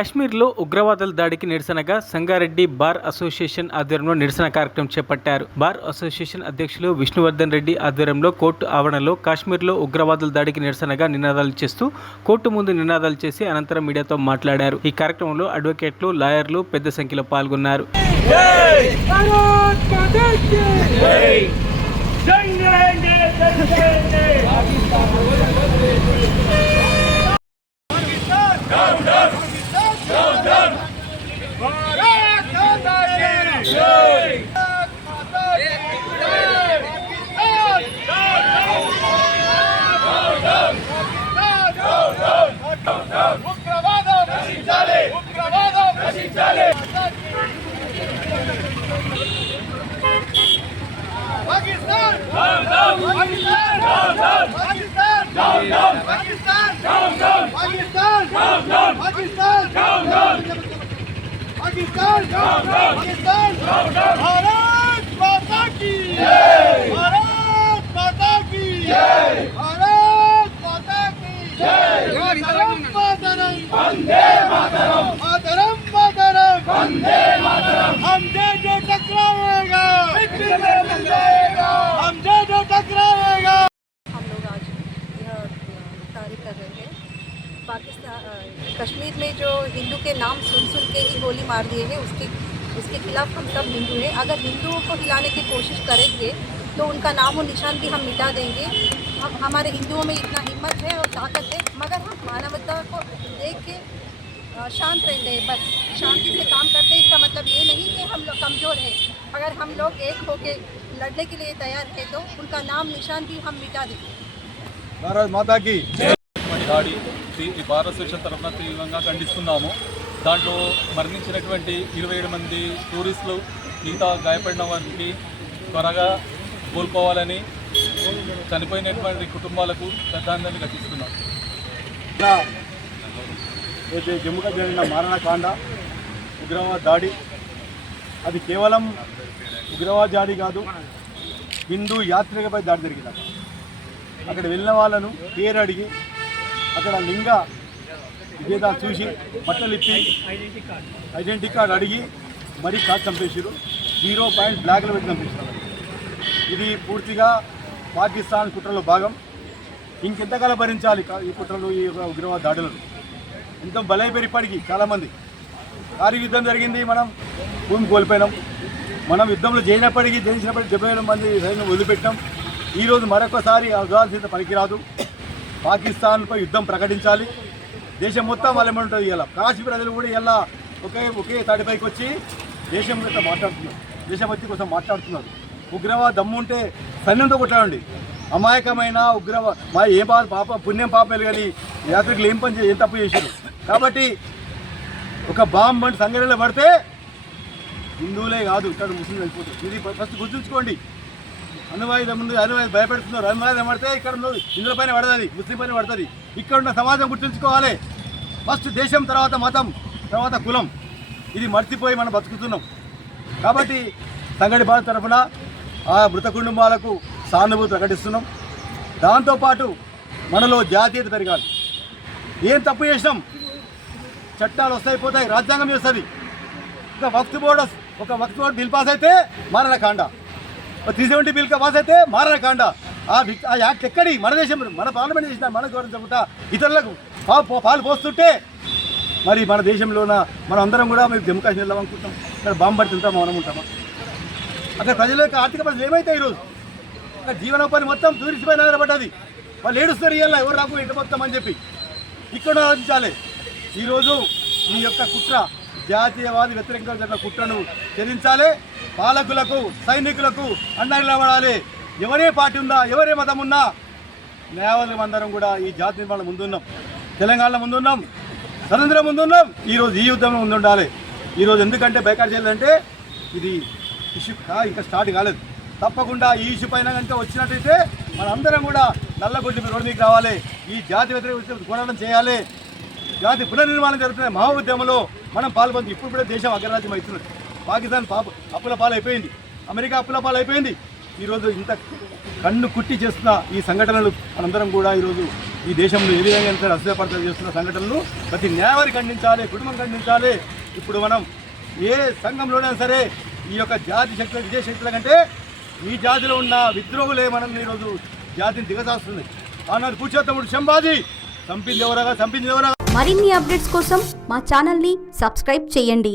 కాశ్మీర్లో ఉగ్రవాదుల దాడికి నిరసనగా సంగారెడ్డి బార్ అసోసియేషన్ ఆధ్వర్యంలో నిరసన కార్యక్రమం చేపట్టారు. బార్ అసోసియేషన్ అధ్యక్షులు విష్ణువర్ధన్ రెడ్డి ఆధ్వర్యంలో కోర్టు ఆవరణలో కాశ్మీర్లో ఉగ్రవాదుల దాడికి నిరసనగా నినాదాలు చేస్తూ కోర్టు ముందు నినాదాలు చేసి అనంతరం మీడియాతో మాట్లాడారు. ఈ కార్యక్రమంలో అడ్వకేట్లు, లాయర్లు పెద్ద సంఖ్యలో పాల్గొన్నారు. कश्मीर में जो हिंदू के नाम सुन के ही गोली मार दिए हैं उसके खिलाफ हम सब हिंदू हैं। अगर हिंदुओं को हिलाने की कोशिश करेंगे तो उनका नाम और निशान भी हम मिटा देंगे। हमारे हिंदुओं में इतना हिम्मत है और ताकत है, मगर हम मानवता को देख के शांत रहते हैं। बस शांति से काम करते हैं। इसका मतलब ये नहीं कि हम लोग कमज़ोर हैं। अगर हम लोग एक होके लड़ने के लिए तैयार है तो उनका नाम निशान भी हम मिटा देंगे। भारत माता की దాడి భారత అసోసియేషన్ తరఫున తీవ్రంగా ఖండిస్తున్నాము. దాంట్లో మరణించినటువంటి 27 మంది టూరిస్టులు, మిగతా గాయపడిన వారికి త్వరగా కోలుకోవాలని చనిపోయినటువంటి కుటుంబాలకు శ్రద్ధాంజలి ఘటిస్తున్నాం. జమ్మూగా జరిగిన మారణకాండ ఉగ్రవాద దాడి, అది కేవలం ఉగ్రవాద దాడి కాదు, హిందూ యాత్రికపై దాడి జరిగింది. అక్కడ వెళ్ళిన వాళ్ళను పేరు అడిగి అక్కడ లింగ విభేదాలు చూసి బట్టలు ఇప్పి ఐడెంటిటీ కార్డు అడిగి మరీ కాదు చంపేసారు. 0 పాయింట్ బ్లాక్లో పెట్టి చంపేసారు. ఇది పూర్తిగా పాకిస్తాన్ కుట్రలో భాగం. ఇంకెంతకాలం భరించాలి ఈ కుట్రలు, ఈ ఉగ్రవాద దాడులను? ఎంత బలైపోయి ఇప్పటికీ చాలామంది. భారీ యుద్ధం జరిగింది, మనం భూమి కోల్పోయినాం. మనం యుద్ధంలో జయించినప్పటికీ 70 మంది సైన్యం వదిలిపెట్టాం. ఈరోజు మరొకసారి ఉదాల్సిన పనికిరాదు. పాకిస్తాన్పై యుద్ధం ప్రకటించాలి. దేశం మొత్తం వాళ్ళేమంటుంది. ఇలా కాశ్మీర్ ప్రజలు కూడా ఇలా ఒకే తాటిపైకి వచ్చి దేశం గురించి మాట్లాడుతున్నారు, దేశభక్తి కోసం మాట్లాడుతున్నారు. ఉగ్రవాద దమ్ముంటే సైన్యంతో కొట్లాడండి. అమాయకమైన మా ఏ పాప పుణ్యం పాపలు కానీ యాత్రికులు ఏం తప్పు చేశారు. కాబట్టి ఒక బాంబు అంటే సంఘటనలో పడితే హిందువులే కాదు, ఇక్కడ ముస్లింలు అయిపోతారు. ఇది ఫస్ట్ గుర్తుంచుకోండి. అనువాయుధం ముందు అనువాయుధం భయపెడుతున్నారు. అనువాయుధం పడితే ఇక్కడ ఇందులో పైన పడుతుంది, ముస్లిం పైన పడుతుంది. ఇక్కడ ఉన్న సమాజం గుర్తుంచుకోవాలి. ఫస్ట్ దేశం, తర్వాత మతం, తర్వాత కులం. ఇది మర్చిపోయి మనం బతుకుతున్నాం. కాబట్టి సంఘటి భారత్ తరఫున ఆ మృత కుటుంబాలకు సానుభూతి ప్రకటిస్తున్నాం. దాంతోపాటు మనలో జాతీయత పెరగాలి. ఏం తప్పు చేసినాం? చట్టాలు వస్తాయిపోతాయి, రాజ్యాంగం చేస్తుంది. ఒక వక్ఫ్ బోర్డు బిల్ పాస్ అయితే మారణకాండ, 370 బిల్ పాస్ అయితే మారణకాండ. ఆ యాక్ట్ ఎక్కడి? మన దేశం, మన పార్లమెంట్ చేసిన మన గౌరవించకుండా ఇతరులకు పాలు పోస్తుంటే మరి మన దేశంలోన మనం అందరం కూడా మేము జమ్మూ కాశ్మీర్ వెళ్దాం అనుకుంటాం. ఇక్కడ బాంబు పడి తింటాం, మనం ఉంటామా? అక్కడ ప్రజల యొక్క ఆర్థిక పరిస్థితులు ఏమైతే ఈరోజు అక్కడ జీవనోపాధి మొత్తం టూరిస్ట్ పైన ఆధారపడ్డది. వాళ్ళు ఏడుస్తారు, ఇవాళ ఎవరు రాకు ఇంటి మొత్తం అని చెప్పి. ఇక్కడ ఆలోచించాలి. ఈరోజు ఈ యొక్క కుట్ర, జాతీయవాది వ్యతిరేకంగా జరిగిన కుట్రను చెల్లించాలి. పాలకులకు, సైనికులకు అండగా నిలబడాలి. ఎవరే పార్టీ ఉన్నా, ఎవరే మతం ఉన్నా, న్యాయవాదులం అందరం కూడా ఈ జాతి నిర్మాణం ముందున్నాం. తెలంగాణలో ముందున్నాం, స్వతంత్రం ముందున్నాం. ఈరోజు ఈ యుద్ధంలో ముందుండాలి. ఈరోజు ఎందుకంటే బైకాట్ చేయాలంటే ఇది ఇష్యూ ఇంకా స్టార్ట్ కాలేదు. తప్పకుండా ఈ ఇష్యూ పైన కనుక వచ్చినట్టయితే మనందరం కూడా నల్లగొడ్డి రోడ్డు మీకు రావాలి. ఈ జాతి వ్యతిరేక పోరాటం చేయాలి. జాతి పునర్నిర్మాణం జరుగుతున్న మహా ఉద్యమంలో మనం పాల్పొంది. ఇప్పుడు కూడా దేశం అగ్రరాజ్యం అవుతున్నది. పాకిస్తాన్ అప్పుల పాలు అయిపోయింది, అమెరికా అప్పుల పాలు అయిపోయింది. ఈరోజు ఇంత కన్ను కుట్టి చేస్తున్న ఈ సంఘటనలు మనందరం కూడా ఈరోజు ఈ దేశంలో ఏ విధంగా ఎంత అశ్రయపడతలు చేస్తున్న సంఘటనలు ప్రతి న్యాయవాది ఖండించాలి, కుటుంబం ఖండించాలి. ఇప్పుడు మనం ఏ సంఘంలోనైనా సరే ఈ యొక్క జాతి శక్తుల విదేశ శక్తుల కంటే ఈ జాతిలో ఉన్న విద్రోహులే మనం ఈరోజు జాతిని దిగజాస్తుంది. ఆనాడు కూర్చోతముడు శంభాజీ చంపింది ఎవరగా. మరిన్ని అప్డేట్స్ కోసం మా ఛానల్ని సబ్స్క్రైబ్ చేయండి.